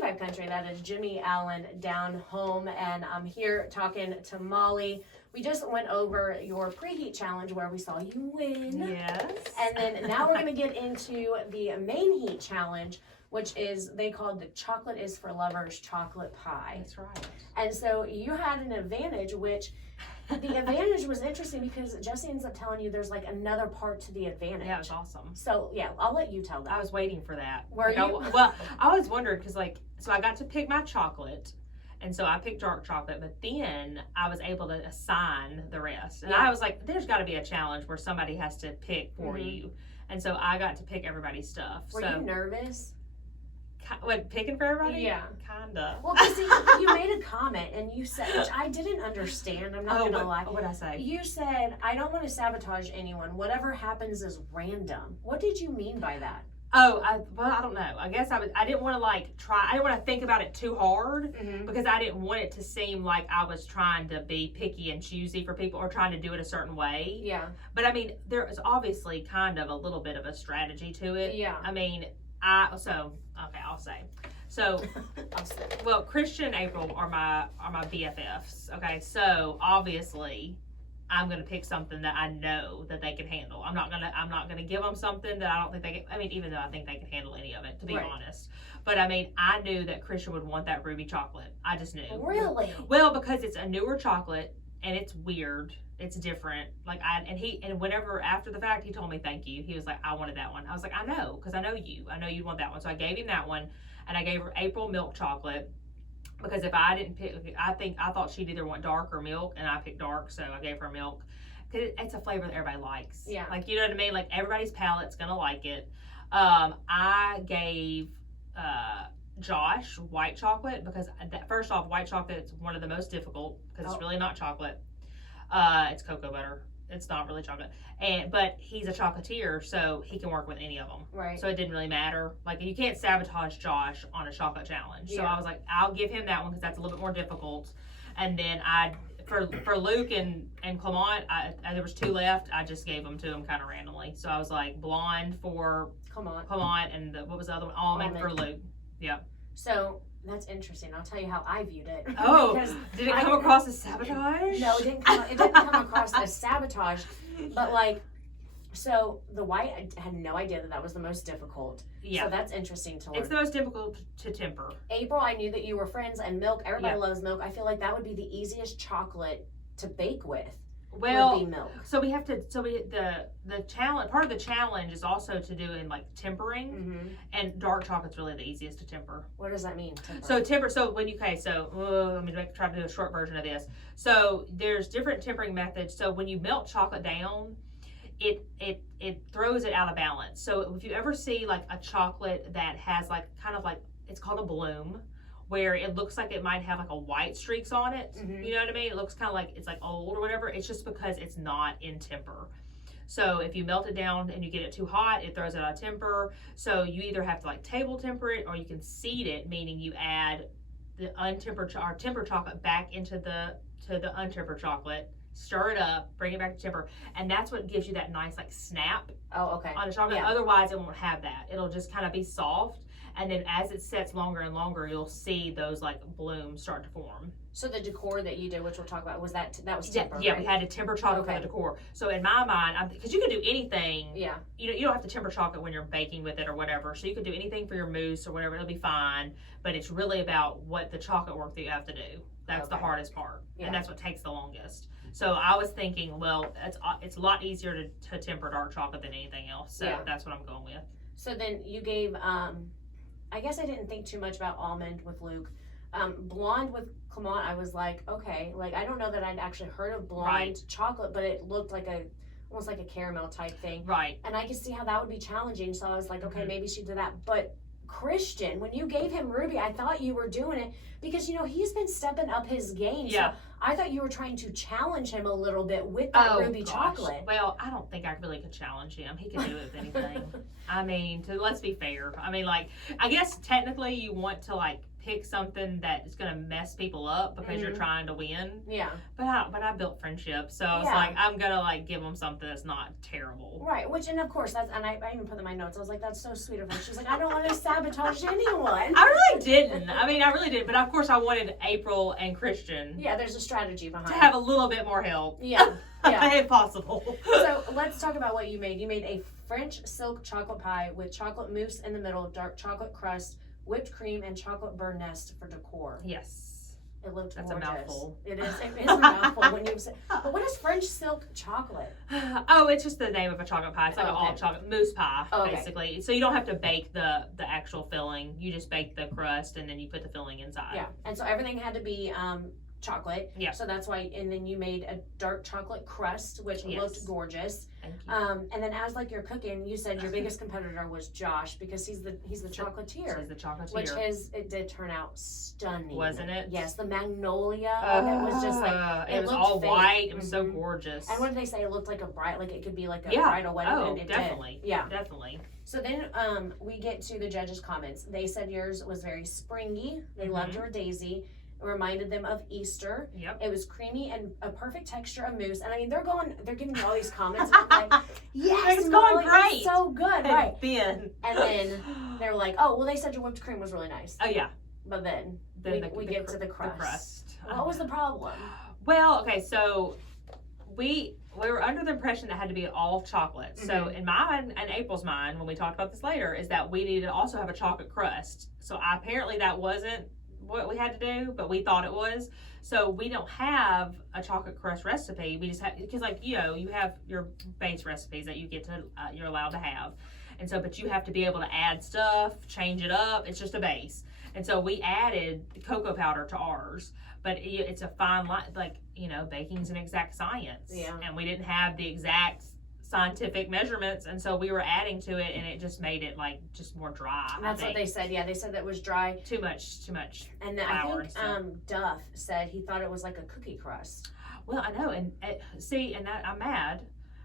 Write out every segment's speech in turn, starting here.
95 Country. That is Jimmy Allen down home, and I'm here talking to Molly. We just went over your preheat challenge where we saw you win. Yes. And then now we're going to get into the main heat challenge, which is, they called the Chocolate is for Lovers chocolate pie. That's right. And so you had an advantage, which the advantage was interesting because Jesse ends up telling you there's like another part to the advantage. Yeah, it was awesome. So yeah, I'll let you tell that. I was waiting for that. Were you? Well, I always wondered because so I got to pick my chocolate. And so I picked dark chocolate, but then I was able to assign the rest. And I was like, there's got to be a challenge where somebody has to pick for you. And so I got to pick everybody's stuff. Were you nervous? What, picking for everybody? Yeah. Kinda. Well, because you made a comment and you said, which I didn't understand, I'm not going to lie. What'd I say? You said, I don't want to sabotage anyone. Whatever happens is random. What did you mean by that? Oh, I don't know. I guess I didn't want to I didn't want to think about it too hard because I didn't want it to seem like I was trying to be picky and choosy for people or trying to do it a certain way. Yeah. But I mean, there is obviously kind of a little bit of a strategy to it. Yeah. I mean, I'll say. So, well, Christian and April are my BFFs. Okay, so obviously, I'm gonna pick something that I know that they can handle. I'm not gonna give them something that I don't think they can. I mean, even though I think they can handle any of it, to be honest. But I mean, I knew that Christian would want that ruby chocolate. I just knew. Really? Well, because it's a newer chocolate and it's weird. It's different. And whenever after the fact he told me thank you. He was like, I wanted that one. I was like, I know, because I know you. I know you'd want that one. So I gave him that one, and I gave her April milk chocolate. Because if I didn't pick, I thought she'd either want dark or milk, and I picked dark, so I gave her milk. Cause it's a flavor that everybody likes. Yeah. Like, you know what I mean? Like, everybody's palate's gonna like it. I gave Josh white chocolate because first off, white chocolate is one of the most difficult because it's really not chocolate. It's cocoa butter. It's not really chocolate. But he's a chocolatier, so he can work with any of them. Right. So it didn't really matter. Like, you can't sabotage Josh on a chocolate challenge. So I was like, I'll give him that one because that's a little bit more difficult. And then for Luke and Clement, there was 2 left. I just gave them to him kind of randomly. So I was like, blonde for Clement, and what was the other one? Almond for Luke. Yep. So that's interesting. I'll tell you how I viewed it. Oh, did it come across as sabotage? No, it didn't come across as sabotage. But so the white, I had no idea that was the most difficult. Yeah. So that's interesting to learn. It's the most difficult to temper. April, I knew that you were friends, and milk, everybody loves milk. I feel like that would be the easiest chocolate to bake with. Well, would be milk. So we have to. So the challenge. Part of the challenge is also to do in tempering, and dark chocolate's really the easiest to temper. What does that mean? Temper? So temper. So let me try to do a short version of this. So there's different tempering methods. So when you melt chocolate down, it throws it out of balance. So if you ever see like a chocolate that has it's called a bloom, where it looks like it might have like a white streaks on it. You know what I mean? It looks kind of like it's like old or whatever. It's just because it's not in temper. So if you melt it down and you get it too hot, it throws it out of temper. So you either have to table temper it, or you can seed it, meaning you add the tempered chocolate back into the untempered chocolate, stir it up, bring it back to temper, and that's what gives you that nice snap. Oh, okay. On the chocolate. Yeah. Otherwise, it won't have that. It'll just kind of be soft. And then as it sets longer and longer, you'll see those blooms start to form. So the decor that you did, which we'll talk about, was that was temper? Yeah, right? We had to temper chocolate for the decor. So in my mind, because you can do anything. Yeah. You don't have to temper chocolate when you're baking with it or whatever. So you can do anything for your mousse or whatever. It'll be fine. But it's really about what the chocolate work that you have to do. That's the hardest part, and that's what takes the longest. So I was thinking, well, it's a lot easier to temper dark chocolate than anything else. So that's what I'm going with. So then you gave. I guess I didn't think too much about almond with Luke. Blonde with Clement, I was like, okay. I don't know that I'd actually heard of blonde chocolate, but it looked like almost like a caramel type thing. Right. And I could see how that would be challenging. So I was like, okay, maybe she did that. But Christian, when you gave him Ruby, I thought you were doing it because, he's been stepping up his game. Yeah. So I thought you were trying to challenge him a little bit with that Ruby chocolate. Well, I don't think I really could challenge him. He can do it with anything. I mean, let's be fair. I mean, I guess technically you want to, pick something that is going to mess people up because you're trying to win. Yeah. But I built friendship, so I was like, I'm going to like give them something that's not terrible. Right, which, and of course, that's, and I even put in my notes, I was like, that's so sweet of her. She's like, I don't want to sabotage anyone. I really didn't. I mean, I really did. But of course, I wanted April and Christian. Yeah, there's a strategy behind to have a little bit more help. Yeah. Yeah. If possible. So let's talk about what you made. You made a French silk chocolate pie with chocolate mousse in the middle, dark chocolate crust, whipped cream, and chocolate burr nest for decor. Yes. It looked That's gorgeous. a mouthful. It is a mouthful when you say. But what is French silk chocolate? Oh, it's just the name of a chocolate pie. It's like an all chocolate mousse pie, Okay. basically. So you don't have to bake the actual filling. You just bake the crust and then you put the filling inside. Yeah, and so everything had to be chocolate. Yeah. So that's why, and then you made a dark chocolate crust, which looked gorgeous. Thank you. And then as like you're cooking, you said your biggest competitor was Josh because he's the chocolatier. He's the chocolatier. Which it did turn out stunning. Wasn't it? Yes, the magnolia of it was just like it was looked all fake. white. It was so gorgeous. And what did they say? It looked like it could be like a bridal wedding. Oh, and it definitely. Did. Yeah, definitely. So then we get to the judges' comments. They said yours was very springy. They loved your daisy. It reminded them of Easter. Yep. It was creamy and a perfect texture of mousse. And I mean, they're giving you all these comments. And I'm like, yes, it's Molly, going great. it's so good, right? And then they're like, oh, well, they said your whipped cream was really nice. Oh yeah. But then we get to the crust. What was the problem? Well, okay, so we were under the impression that it had to be all chocolate. So in mine and April's mind, when we talked about this later, is that we needed to also have a chocolate crust. So apparently that wasn't what we had to do, but we thought it was. So we don't have a chocolate crust recipe. We just have, because like, you have your base recipes that you get to, you're allowed to have. And so, but you have to be able to add stuff, change it up. It's just a base. And so we added cocoa powder to ours, but it's a fine line, like, baking's an exact science. Yeah. And we didn't have the exact scientific measurements, and so we were adding to it, and it just made it like just more dry. And that's what they said. Yeah, they said that was dry. Too much. And I think Duff said he thought it was like a cookie crust. Well, I know, and that I'm mad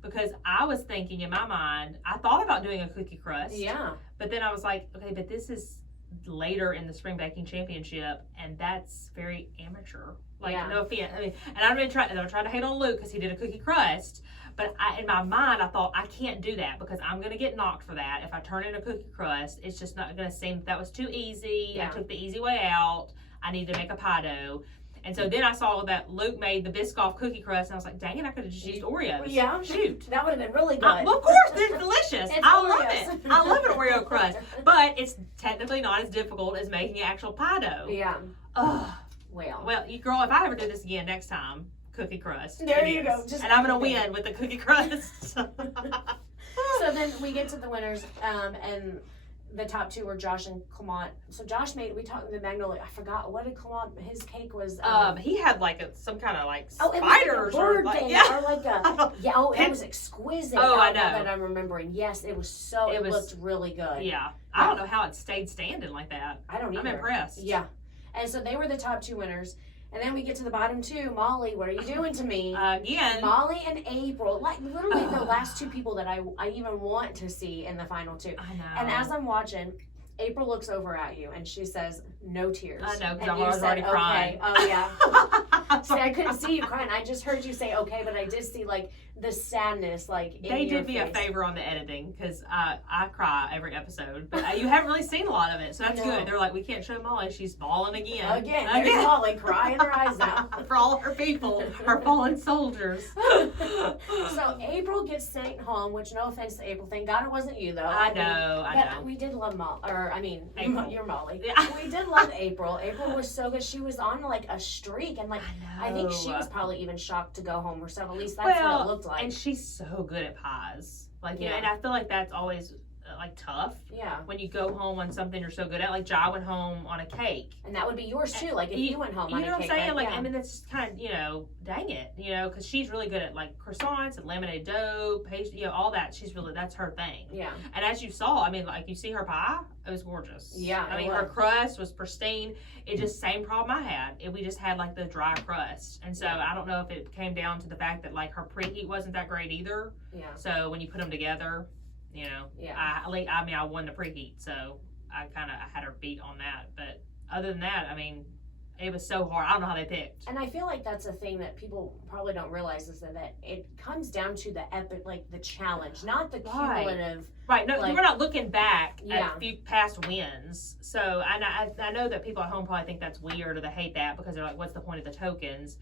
because I was thinking in my mind, I thought about doing a cookie crust. Yeah. But then I was like, okay, but this is later in the Spring Baking Championship, and that's very amateur. Like, no offense. I mean, and I'm trying to hate on Luke because he did a cookie crust. But in my mind, I thought, I can't do that because I'm going to get knocked for that. If I turn in a cookie crust, it's just not going to seem that was too easy. Yeah. I took the easy way out. I need to make a pie dough. And so then I saw that Luke made the Biscoff cookie crust, and I was like, dang it, I could have just used Oreos. Yeah. Shoot. That would have been really good. Well, of course, it's delicious. I love it. I love an Oreo crust. But it's technically not as difficult as making an actual pie dough. Yeah. Ugh. Well, girl, if I ever do this again next time, cookie crust. There you go. And I'm going to win with the cookie crust. So then we get to the winners, and the top two were Josh and Clement. So Josh we talked the magnolia. I forgot, what did Clement, his cake was? He had like some kind of like spiders or like, it was exquisite. Oh, I know. That I'm remembering. Yes, it was so, it looked really good. Yeah. I don't know how it stayed standing like that. I don't either. I'm impressed. Yeah. And so they were the top two winners. And then we get to the bottom two. Molly, what are you doing to me? Again. Molly and April. Like, literally the last two people that I even want to see in the final two. I know. And as I'm watching, April looks over at you and she says, no tears. I know, because I was already crying. Oh, yeah. See, I couldn't see you crying. I just heard you say, okay, but I did see, like, the sadness, like, in They your did me face. a favor on the editing, because I cry every episode, but you haven't really seen a lot of it, so that's good. They're like, we can't show Molly, she's bawling again. Again. There's Molly crying her eyes out. For all her people, her fallen soldiers. So April gets sent home, which, no offense to April, thank God it wasn't you, though. I know. We did love you're Molly. Yeah. We did love April. April was so good. She was on like a streak, and like I think she was probably even shocked to go home herself. At least that's what it looked like. And she's so good at pies. Like, and I feel like that's always like tough. Yeah. When you go home on something you're so good at. Like, Jai went home on a cake. And that would be yours too. Like if you went home on a cake. You know what I'm saying? Right? Like, I mean, that's just kind of, dang it, because she's really good at like croissants and laminated dough, pastry, all that. That's her thing. Yeah. And as you saw, I mean, like, you see her pie, it was gorgeous. Yeah. I mean, her crust was pristine. It just same problem I had. We just had like the dry crust. And so I don't know if it came down to the fact that like her preheat wasn't that great either. Yeah. So when you put them together, I won the preheat, so I had her beat on that. But other than that, I mean, it was so hard. I don't know how they picked. And I feel like that's a thing that people probably don't realize is that it comes down to the epic, like the challenge, not the cumulative. Right. No, like, we're not looking back Yeah. at few past wins. So I know that people at home probably think that's weird or they hate that because they're like, what's the point of the tokens?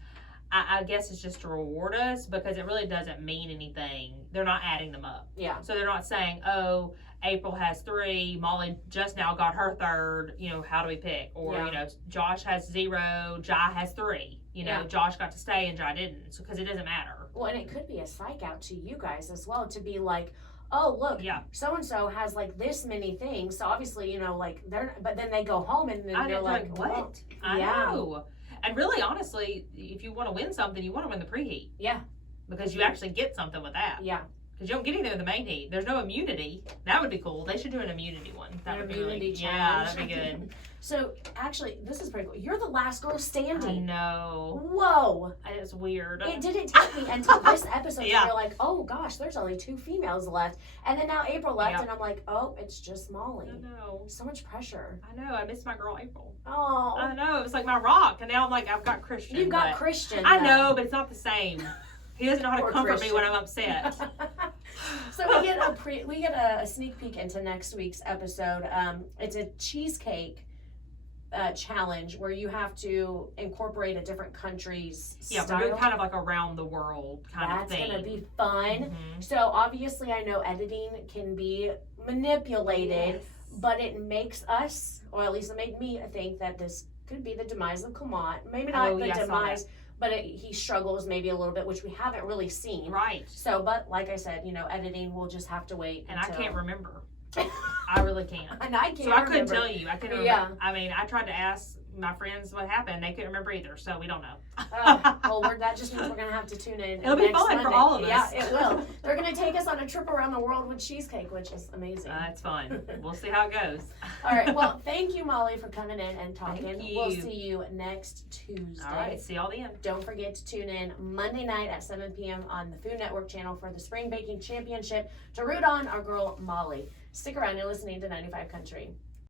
I guess it's just to reward us because it really doesn't mean anything. They're not adding them up. Yeah. So they're not saying, oh, April has 3, Molly just now got her 3rd, you know, how do we pick? Or, Yeah. you know, Josh has 0, Jai has 3. You know, Yeah. Josh got to stay and Jai didn't. So, because it doesn't matter. Well, and it could be a psych out to you guys as well to be like, oh, look, Yeah. so-and-so has like this many things. So obviously, you know, like but then they go home and then I they're know, like, what? well, I yeah. know. And really, honestly, if you want to win something, you want to win the preheat. Yeah. Because you actually get something with that. Yeah. Because you don't get anything in the main heat. There's no immunity. That would be cool. They should do an immunity one. That would be really, challenge. yeah, that'd be good. So actually, this is pretty cool. You're the last girl I standing. know. Whoa. It's weird. It didn't take me until this episode. Yeah. You're like, oh gosh, there's only 2 females left. And then now April left, Yeah. and I'm like, oh, it's just Molly. I know. So much pressure. I know. I miss my girl April. Oh. I know. It was like my rock. And now I'm like, I've got Christian. You've got but Christian. I though. know, but it's not the same. He doesn't know how to Poor comfort Christian. me when I'm upset. So we get a sneak peek into next week's episode. It's a cheesecake challenge where you have to incorporate a different country's Yeah, style. we're doing kind of like around the world kind of thing. That's gonna be fun. Mhm. So obviously, I know editing can be manipulated, Yes. but it makes us, or at least it made me, think that this could be the demise of Kamat. Maybe not Oh, the yeah, I saw demise, but he struggles maybe a little bit, which we haven't really seen. Right. So, but like I said, you know, editing, we'll just have to wait. And I until- can't remember. I really can't. And I can't So I couldn't remember. tell you. I couldn't remember. Yeah. I mean, I tried to ask my friends what happened. They couldn't remember either, so we don't know. Well, that just means we're going to have to tune in. It'll be next fun for Monday. all of us. Yeah, it will. They're going to take us on a trip around the world with cheesecake, which is amazing. It's fun. We'll see how it goes. All right. Well, thank you, Molly, for coming in and talking. Thank you. We'll see you next Tuesday. All right. See y'all then. Don't forget to tune in Monday night at 7 p.m. on the Food Network channel for the Spring Baking Championship to root on our girl, Molly. Stick around. You're listening to 95 Country.